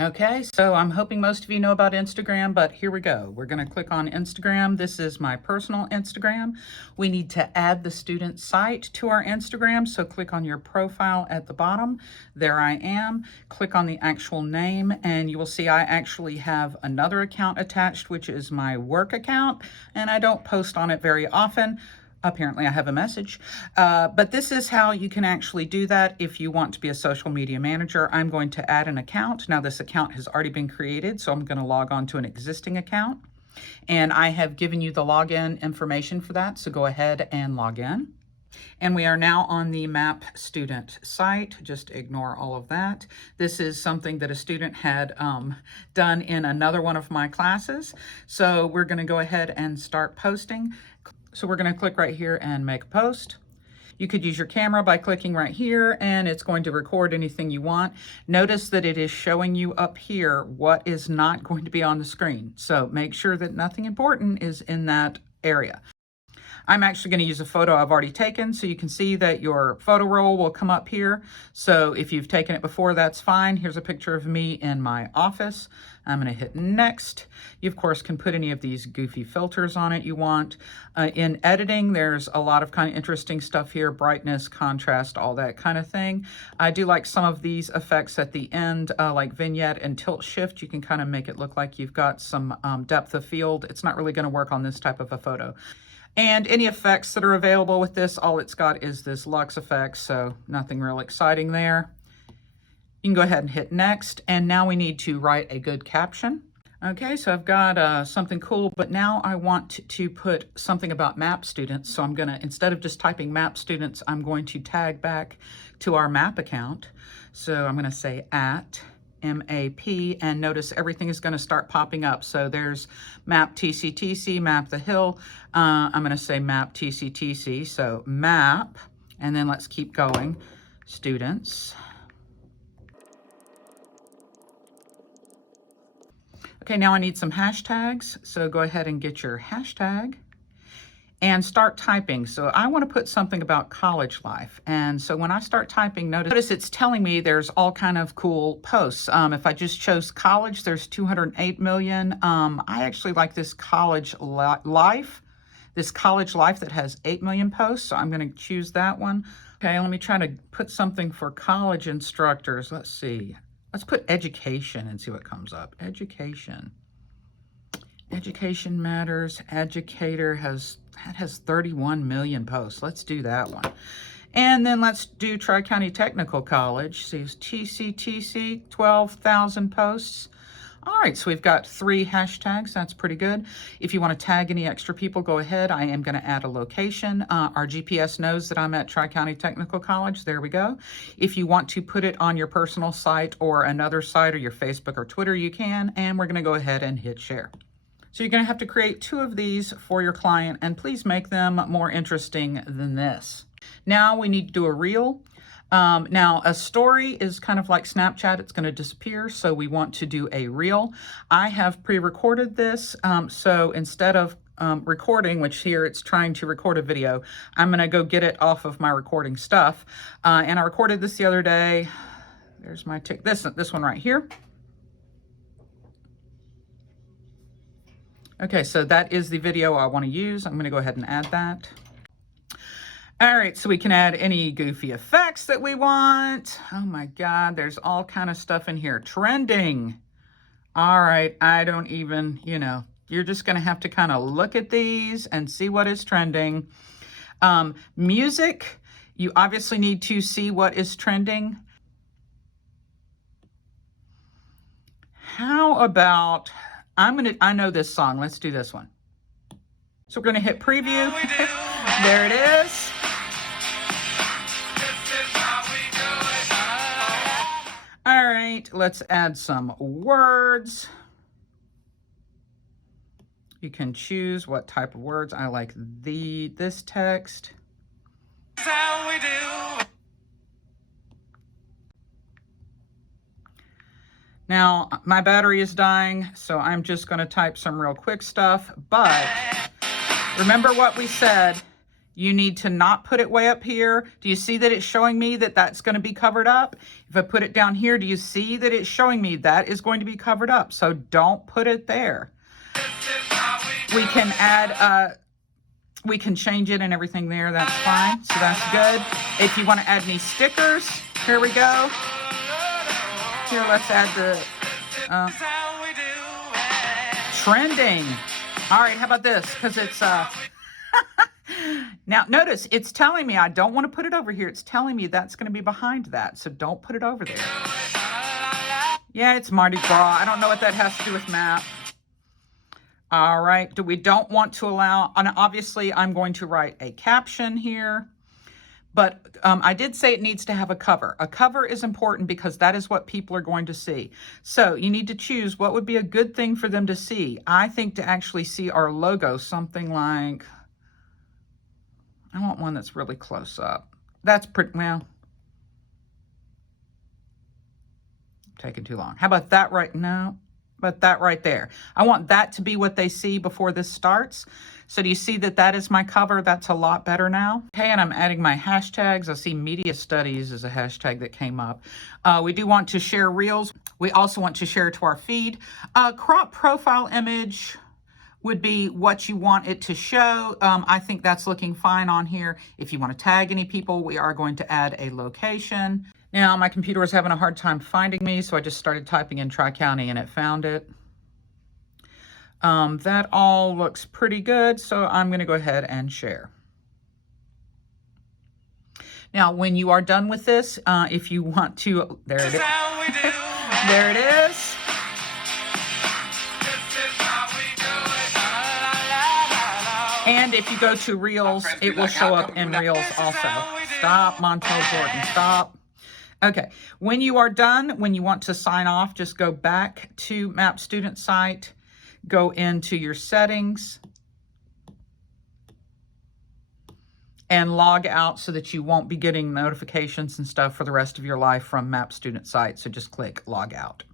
Okay, so I'm hoping most of you know about Instagram, but here we go. We're going to click on Instagram. This is my personal Instagram. We need to add the student site to our Instagram, so click on your profile at the bottom. There I am. Click on the actual name, and you will see I actually have another account attached, which is my work account, and I don't post on it very often. Apparently I have a message, but this is how you can actually do that if you want to be a social media manager. I'm going to add an account. Now this account has already been created, so I'm going to log on to an existing account, and I have given you the login information for that, so go ahead and log in. And we are now on the MAP student site. Just ignore all of that. This is something that a student had done in another one of my classes. So we're going to go ahead and start posting. So we're going to click right here and make a post. You could use your camera by clicking right here, and it's going to record anything you want. Notice that it is showing you up here what is not going to be on the screen. So make sure that nothing important is in that area. I'm actually going to use a photo I've already taken, so you can see that your photo roll will come up here. So if you've taken it before, that's fine. Here's a picture of me in my office. I'm going to hit next. You, of course, can put any of these goofy filters on it you want. In editing, there's a lot of kind of interesting stuff here, brightness, contrast, all that kind of thing. I do like some of these effects at the end, like vignette and tilt shift. You can kind of make it look like you've got some depth of field. It's not really going to work on this type of a photo. And any effects that are available with this, all it's got is this Lux effect, so nothing real exciting there. You can go ahead and hit next, and now we need to write a good caption. Okay, so I've got something cool, but now I want to put something about MAP students, so I'm gonna, instead of just typing MAP students, I'm going to tag back to our MAP account. So I'm gonna say @ MAP, and notice everything is going to start popping up. So there's MAP TCTC, MAP the Hill. I'm going to say MAP TCTC, so MAP, and then let's keep going. Students. Okay, now I need some hashtags, so go ahead and get your hashtag and start typing. So I want to put something about college life. And so when I start typing, notice it's telling me there's all kind of cool posts. If I just chose college, there's 208 million. I actually like this college life that has 8 million posts. So I'm going to choose that one. Okay, let me try to put something for college instructors. Let's see. Let's put education and see what comes up. Education. Education Matters. Educator has 31 million posts. Let's do that one. And then let's do Tri-County Technical College. See, TCTC, 12,000 posts. All right, so we've got 3 hashtags. That's pretty good. If you want to tag any extra people, go ahead. I am going to add a location. Our GPS knows that I'm at Tri-County Technical College. There we go. If you want to put it on your personal site or another site or your Facebook or Twitter, you can. And we're going to go ahead and hit share. So you're going to have to create 2 of these for your client, and please make them more interesting than this. Now we need to do a reel. Now a story is kind of like Snapchat. It's going to disappear, so we want to do a reel. I have pre-recorded this, so instead of recording, which here it's trying to record a video, I'm going to go get it off of my recording stuff. And I recorded this the other day. There's my this one right here. Okay, so that is the video I want to use. I'm going to go ahead and add that. All right, so we can add any goofy effects that we want. Oh my God, there's all kind of stuff in here. Trending. All right, I don't even, you're just going to have to kind of look at these and see what is trending. Music, you obviously need to see what is trending. How about... I know this song. Let's do this one. So we're going to hit preview. There it is. All right, let's add some words. You can choose what type of words. I like this text. That's how we do. Now, my battery is dying, so I'm just going to type some real quick stuff. But remember what we said. You need to not put it way up here. Do you see that it's showing me that that's going to be covered up? If I put it down here, do you see that it's showing me that is going to be covered up? So don't put it there. We can add, we can change it and everything there. That's fine. So that's good. If you want to add any stickers, here we go. Here, let's add the trending. All right, how about this? Because it's... Now, notice, it's telling me I don't want to put it over here. It's telling me that's going to be behind that, so don't put it over there. Yeah, it's Mardi Gras. I don't know what that has to do with MAP. All right, we don't want to allow, and obviously I'm going to write a caption here, but I did say it needs to have a cover. A cover is important because that is what people are going to see. So you need to choose what would be a good thing for them to see. I think to actually see our logo, something like... I want one that's really close up. That's pretty, well, taking too long. How about that right now? But that right there. I want that to be what they see before this starts. So do you see that that is my cover? That's a lot better now. Okay, and I'm adding my hashtags. I see media studies is a hashtag that came up. We do want to share reels. We also want to share to our feed. Crop profile image would be what you want it to show. I think that's looking fine on here. If you want to tag any people, we are going to add a location. Now, my computer was having a hard time finding me, so I just started typing in Tri-County and it found it. That all looks pretty good, so I'm going to go ahead and share. Now, when you are done with this, if you want to, there it is. There it is. And if you go to Reels, it will show up in Reels also. Stop, Montel Jordan, stop. Okay, when you are done, when you want to sign off, just go back to MAP Student Site, go into your settings, and log out so that you won't be getting notifications and stuff for the rest of your life from MAP Student Site. So just click log out.